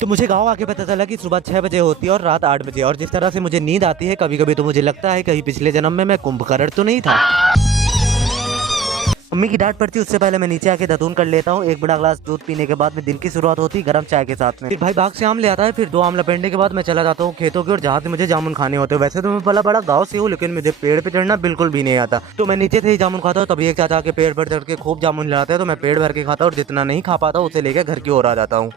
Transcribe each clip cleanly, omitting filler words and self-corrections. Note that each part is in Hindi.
तो मुझे गाँव आके पता चला कि सुबह 6 बजे होती है और रात 8 बजे, और जिस तरह से मुझे नींद आती है कभी कभी तो मुझे लगता है कहीं पिछले जन्म में मैं कुंभकर्ण तो नहीं था। मम्मी की डांट पड़ती उससे पहले मैं नीचे आके दातून कर लेता हूँ। एक बड़ा ग्लास दूध पीने के बाद में दिन की शुरुआत होती गर्म चाय के साथ में। फिर भाई बाग से आम ले आता है, फिर 2 आम लपेटने के बाद मैं चला जाता हूँ खेतों की ओर जहाँ से मुझे जामुन खाने होते हैं। वैसे तो मैं पला बड़ा गाँव से हूँ लेकिन मुझे पेड़ पे चढ़ना बिल्कुल भी नहीं आता, तो मैं नीचे से ही जामुन खाता हूँ। तभी एक चाचा के पेड़ पर चढ़ के खूब जामुन लाते हैं, तो मैं पेड़ भर के खाता हूँ और जितना नहीं खा पाता उसे लेकर घर की ओर आ जाता हूँ।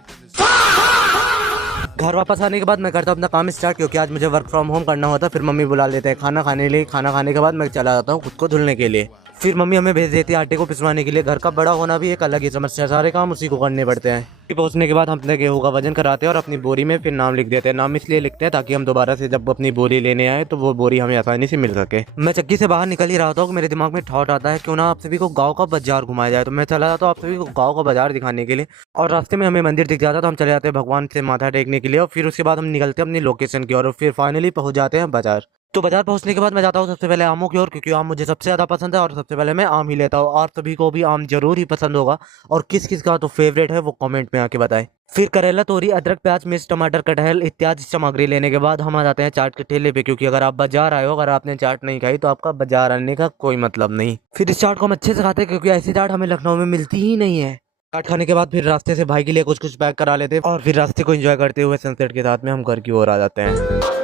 घर वापस आने के बाद मैं करता हूँ अपना काम स्टार्ट, क्योंकि आज मुझे वर्क फ्रॉम होम करना होता है। फिर मम्मी बुला लेते हैं खाना खाने के लिए। खाना खाने के बाद मैं चला जाता हूँ खुद को धुलने के लिए। फिर मम्मी हमें भेज देती है आटे को पिसवाने के लिए। घर का बड़ा होना भी एक अलग ही समस्या, सारे काम उसी को करने पड़ते हैं। फिर पहुंचने के बाद हम अपने गेहूं का वजन कराते हैं और अपनी बोरी में फिर नाम लिख देते हैं। नाम इसलिए लिखते हैं ताकि हम दोबारा से जब अपनी बोरी लेने आए तो वो बोरी हमें आसानी से मिल सके। मैं चक्की से बाहर निकल ही रहा था, मेरे दिमाग में थॉट आता है क्यों ना आप सभी को गाँव का बाजार घुमाया जाए। तो मैं चला जाता हूँ आप सभी को गाँव का बाजार दिखाने के लिए, और रास्ते में हमें मंदिर दिख जाता है तो हम चले जाते हैं भगवान से माथा टेकने के लिए। और फिर उसके बाद हम निकलते हैं अपनी लोकेशन की ओर और फिर फाइनली पहुंच जाते हैं बाजार। तो बाजार पहुंचने के बाद मैं जाता हूँ सबसे पहले आमों की ओर, क्योंकि आम मुझे सबसे ज़्यादा पसंद है और सबसे पहले मैं आम ही लेता हूँ। और सभी को भी आम जरूर ही पसंद होगा, और किस किस का तो फेवरेट है वो कमेंट में आके बताएं। फिर करेला, तोरी, अदरक, प्याज, मिर्च, टमाटर, कटहल इत्यादि सामग्री लेने के बाद हम आ जाते हैं चाट के ठेले पे, क्योंकि अगर आप बाजार आए हो अगर आपने चाट नहीं खाई तो आपका बाजार आने का कोई मतलब नहीं। फिर इस चाट को हम अच्छे से खाते हैं क्योंकि ऐसी चाट हमें लखनऊ में मिलती ही नहीं है। चाट खाने के बाद फिर रास्ते से भाई के लिए कुछ कुछ पैक करा लेते हैं और फिर रास्ते को एंजॉय करते हुए सनसेट के साथ में हम घर की ओर आ जाते हैं।